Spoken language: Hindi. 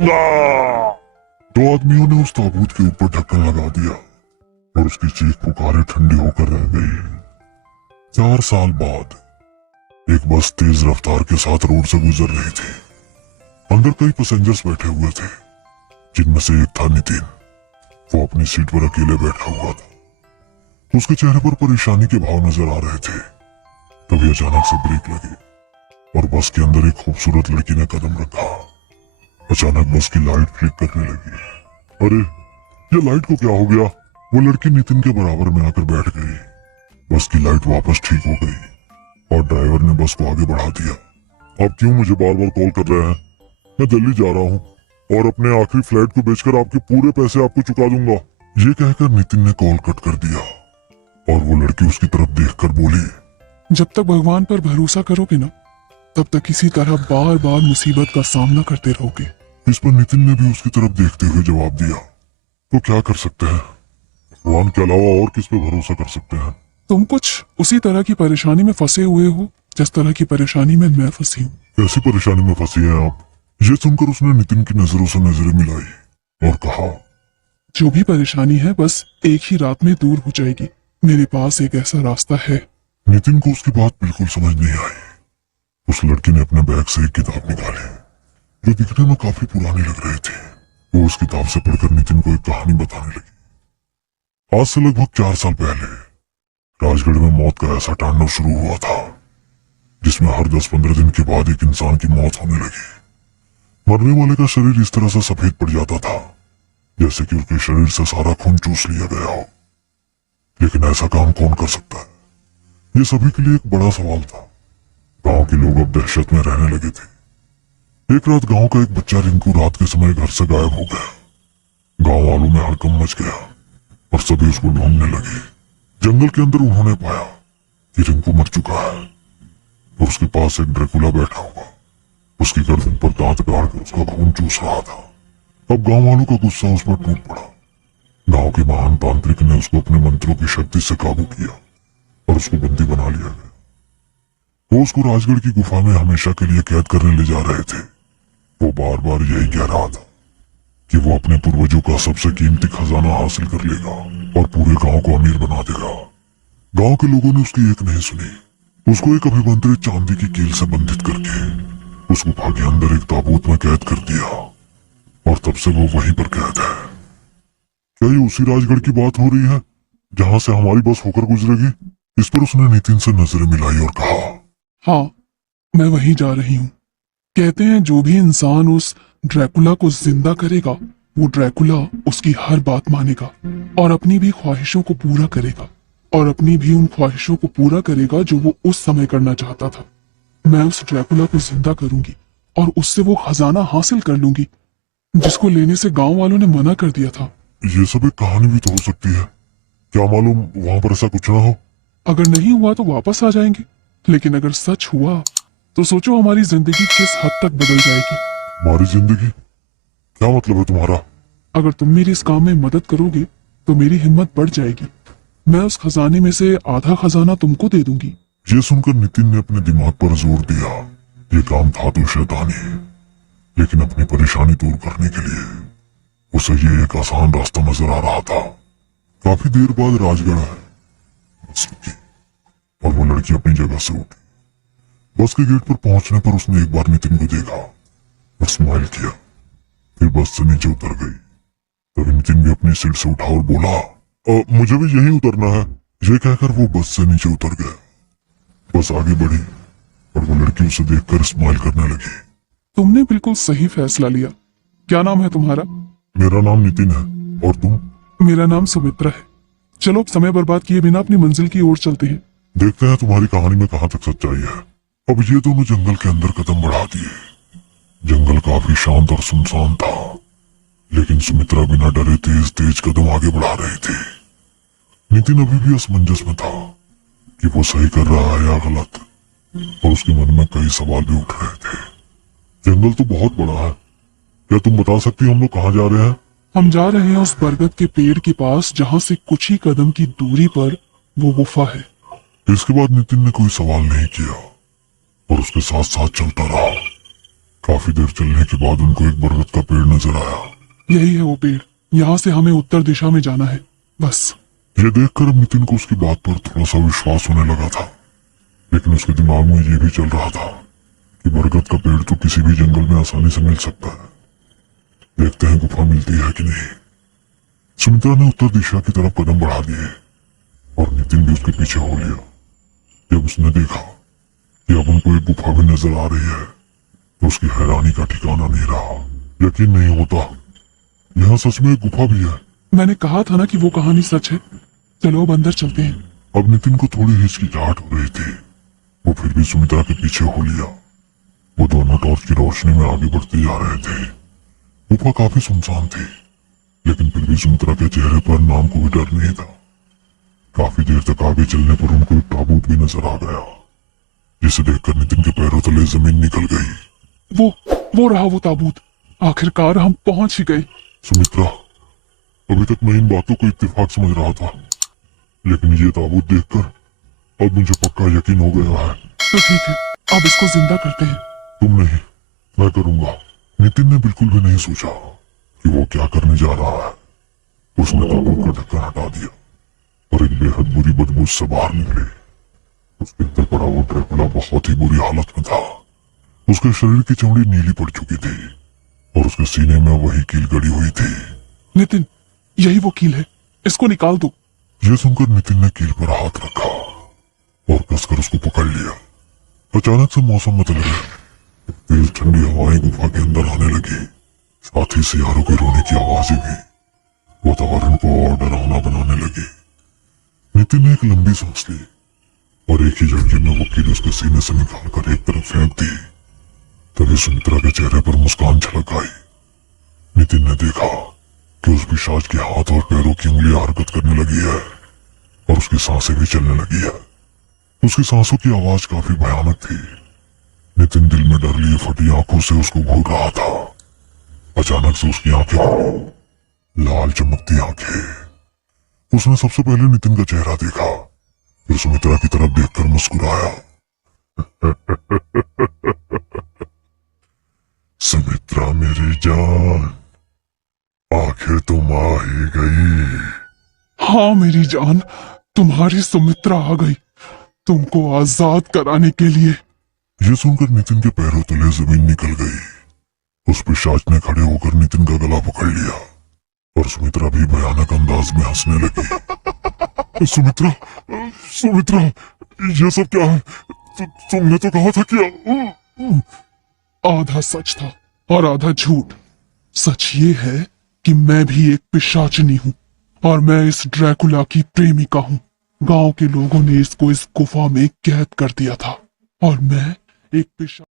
दो आदमियों ने उस ताबूत के ऊपर ढक्कन लगा दिया और उसकी चीख पुकारें ठंडी होकर रह गई। 4 साल बाद एक बस तेज रफ्तार के साथ रोड से गुजर रही थी। अंदर कई पैसेंजर्स बैठे हुए थे, जिनमें से एक था नितिन। वो अपनी सीट पर अकेले बैठा हुआ था। उसके चेहरे पर परेशानी के भाव नजर आ रहे थे। तभी अचानक से ब्रेक लगी और बस के अंदर एक खूबसूरत लड़की ने कदम रखा। अचानक बस की लाइट फ्लिक करने लगी। अरे, ये लाइट को क्या हो गया? वो लड़की नितिन के बराबर में आकर बैठ गई। बस की लाइट वापस ठीक हो गई और ड्राइवर ने बस को आगे बढ़ा दिया। आप क्यों मुझे बार बार कॉल कर रहे हैं? मैं दिल्ली जा रहा हूँ और अपने आखिरी फ्लाइट को बेचकर आपके पूरे पैसे आपको चुका दूंगा। ये कहकर नितिन ने कॉल कट कर दिया और वो लड़की उसकी तरफ देखकर बोली, जब तक भगवान पर भरोसा करोगे ना, तब तक इसी तरह बार बार मुसीबत का सामना करते रहोगे। इस पर नितिन ने भी उसकी तरफ देखते हुए जवाब दिया, तो क्या कर सकते हैं? भगवान के अलावा और किस पे भरोसा कर सकते हैं? तुम कुछ उसी तरह की परेशानी में फंसे हुए हो जिस तरह की परेशानी में मैं फंसी हूँ। कैसी परेशानी में फंसी हैं आप? ये सुनकर उसने नितिन की नजरों से नजरें मिलाई और कहा, जो भी परेशानी है बस एक ही रात में दूर हो जाएगी। मेरे पास एक ऐसा रास्ता है। नितिन को उसकी बात बिल्कुल समझ नहीं आई। उस लड़की ने अपने बैग से एक किताब निकाली जो दिखने में काफी पुरानी लग रही थी। वो उस किताब से पढ़कर नितिन को एक कहानी बताने लगी। आज से लगभग 4 साल पहले राजगढ़ में मौत का ऐसा तांडव शुरू हुआ था जिसमें हर 10-15 दिन के बाद एक इंसान की मौत होने लगी। मरने वाले का शरीर इस तरह से सफेद पड़ जाता था जैसे कि उसके शरीर से सारा खून चूस लिया गया हो। लेकिन ऐसा काम कौन कर सकता है? ये सभी के लिए एक बड़ा सवाल था। गांव के लोग अब दहशत में रहने लगे थे। एक रात गांव का एक बच्चा रिंकू रात के समय घर से गायब हो गया। गांव वालों में हड़कंप मच गया और सभी उसको ढूंढने लगे। जंगल के अंदर उन्होंने पाया कि रिंकू मर चुका है और उसके पास एक ड्रैकुला बैठा हुआ उसकी गर्दन पर दांत गाड़ के उसका खून चूस रहा था। अब गांव वालों का गुस्सा उस पर टूट पड़ा। गांव के महान तांत्रिक ने उसको अपने मंत्रों की शक्ति से काबू किया और उसको बंदी बना लिया गया। वो उसको राजगढ़ की गुफा में हमेशा के लिए कैद करने ले जा रहे थे। वो बार बार यही कह रहा था कि वो अपने पूर्वजों का सबसे कीमती खजाना हासिल कर लेगा और पूरे गांव को अमीर बना देगा। गांव के लोगों ने उसकी एक नहीं सुनी। उसको एक अभिमंत्रित चांदी की कील से बंधित करके उस गुफा के अंदर एक ताबूत में कैद कर दिया और तब से वो वहीं पर कैद है। क्या ये उसी राजगढ़ की बात हो रही है जहां से हमारी बस होकर गुजरेगी? इस पर उसने नितिन से नजरें मिलाई और कहा, हाँ, मैं वहीं जा रही हूँ। कहते हैं जो भी इंसान उस ड्रैकुला को जिंदा करेगा वो ड्रैकुला उसकी हर बात मानेगा और अपनी भी ख्वाहिशों को पूरा करेगा और अपनी भी उन ख्वाहिशों को पूरा करेगा जो वो उस समय करना चाहता था। मैं उस ड्रैकुला को जिंदा करूंगी और उससे वो खजाना हासिल कर लूंगी जिसको लेने से गांव वालों ने मना कर दिया था। ये सब एक कहानी भी तो हो सकती है। क्या मालूम वहां पर ऐसा कुछ ना हो? अगर नहीं हुआ तो वापस आ जाएंगे, लेकिन अगर सच हुआ तो सोचो हमारी जिंदगी किस हद तक बदल जाएगी। हमारी जिंदगी? क्या मतलब है तुम्हारा? अगर तुम मेरी इस काम में मदद करोगे तो मेरी हिम्मत बढ़ जाएगी। मैं उस खजाने में से आधा खजाना तुमको दे दूंगी। ये सुनकर नितिन ने अपने दिमाग पर जोर दिया। ये काम था तो शैतानी, लेकिन अपनी परेशानी दूर करने के लिए उसे ये एक आसान रास्ता नजर आ रहा था। काफी देर बाद राजगढ़ है बस रुकी और वो लड़की अपनी जगह से उठी। बस के गेट पर पहुंचने पर उसने एक बार नितिन को देखा और स्माइल किया। फिर बस से नीचे उतर गई। तभी नितिन भी अपनी सीट से उठा और बोला, मुझे भी यहीं उतरना है। ये कहकर वो बस से नीचे उतर गया। बस आगे बढ़ी और वो लड़की उसे देखकर स्माइल करने लगी। तुमने बिल्कुल सही फैसला लिया। क्या नाम है तुम्हारा? मेरा नाम नितिन है। और तुम? मेरा नाम सुमित्रा है। चलो अब समय बर्बाद किए बिना अपनी मंजिल की ओर चलते हैं। देखते हैं तुम्हारी कहानी में कहां तक सच्चाई है। अब ये दोनों जंगल के अंदर कदम बढ़ा दिए। जंगल काफी शांत और सुनसान था, लेकिन सुमित्रा बिना डरे तेज तेज कदम आगे बढ़ा रही थी। नितिन अभी भी असमंजस में था कि वो सही कर रहा है या गलत, और उसके मन में कई सवाल भी उठ रहे थे। जंगल तो बहुत बड़ा है। क्या तुम बता सकती हो हम लोग कहाँ जा रहे हैं? हम जा रहे हैं उस बरगद के पेड़ के पास जहाँ से कुछ ही कदम की दूरी पर वो गुफा है। इसके बाद नितिन ने कोई सवाल नहीं किया और उसके साथ साथ चलता रहा। काफी देर चलने के बाद उनको एक बरगद का पेड़ नजर आया। यही है वो पेड़, यहाँ से हमें उत्तर दिशा में जाना है, बस। ये देखकर अब नितिन को उसकी बात पर थोड़ा सा विश्वास होने लगा था, लेकिन उसके दिमाग में ये भी चल रहा था कि बरगद का पेड़ तो किसी भी जंगल में आसानी से मिल सकता है। देखते हैं गुफा मिलती है कि नहीं। सुमित्रा ने उत्तर दिशा की तरफ कदम बढ़ा दिए और नितिन भी उसके पीछे हो लिया। जब उसने देखा कि अब उनको एक गुफा भी नजर आ रही है तो उसकी हैरानी का ठिकाना नहीं रहा। यकीन नहीं होता, यहाँ सच में एक गुफा भी है। मैंने कहा था ना कि वो कहानी सच है। चलो अब अंदर चलते हैं। अब नितिन को थोड़ी हिचकिचाहट हो रही थी, वो फिर भी सुमित्रा के पीछे हो लिया। वो दोनों टॉर्च की रोशनी में आगे बढ़ते जा रहे थे। गुफा काफी सुनसान थी, लेकिन फिर भी सुमित्रा के चेहरे पर नाम को भी डर नहीं था। काफी देर तक आगे चलने पर उनको एक ताबूत भी नजर आ गया, जिसे देखकर नितिन के पैरों तले जमीन निकल गई। वो रहा वो ताबूत। आखिरकार हम पहुंच ही गए। सुमित्रा, अभी तक मैं इन बातों को इत्तेफाक समझ रहा था, लेकिन ये ताबूत देखकर अब मुझे पक्का यकीन हो गया है। तो ठीक है, अब इसको जिंदा करते हैं। तुम नहीं, मैं करूंगा। नितिन ने बिल्कुल भी नहीं सोचा कि वो क्या करने जा रहा है। उसने ताबूत का ढक्कन हटा दिया और एक बेहद बुरी बदबू से बाहर निकले। उसके अंदर पड़ा वो ड्रैकुला बहुत ही बुरी हालत में था। उसके शरीर की चमड़ी नीली पड़ चुकी थी और उसके सीने में वही कील गड़ी हुई थी। नितिन, यही वो कील है, इसको निकाल दो। यह सुनकर नितिन ने कील पर हाथ रखा और कसकर उसको पकड़ लिया। अचानक से मौसम बदल गया। तेज ठंडी हवाएं गुफा के अंदर आने लगी, साथ ही सियारों के रोने की आवाजें भी वातावरण को और डरावना बनाने लगी। नितिन ने एक लंबी सांस ली और एक ही झटके में वो कील उसके सीने से निकालकर एक तरफ फेंक दी। तभी सुमित्रा के चेहरे पर मुस्कान झलक आई। नितिन ने देखा कि उस पिशाच के हाथ और पैरों की उंगलियां हरकत करने लगी है और उसकी सांसें भी चलने लगी है। उसकी सांसों की आवाज काफी भयानक थी। नितिन दिल में डर लिए फटी आंखों से उसको घूर रहा था। अचानक से उसकी आंखें खुली, लाल चमकती आंखें। उसने सबसे पहले नितिन का चेहरा देखा, फिर सुमित्रा की तरफ देखकर मुस्कुराया। सुमित्रा मेरी जान, आखिर तुम आ ही गई। हाँ मेरी जान, तुम्हारी सुमित्रा आ गई, तुमको आजाद कराने के लिए। ये सुनकर नितिन के पैरों तले जमीन निकल गई। उस पिशाच ने खड़े होकर नितिन का गला पकड़ लिया और सुमित्रा भी भयानक अंदाज में हंसने लगी। सुमित्रा, सुमित्रा, ये सब क्या है? तुमने तो कहा था कि आधा सच था और आधा झूठ। सच ये है कि मैं भी एक पिशाचिनी हूँ और मैं इस ड्रैकुला की प्रेमिका हूँ। गांव के लोगों ने इसको इस गुफा में कैद कर दिया था और मैं एक पिशाच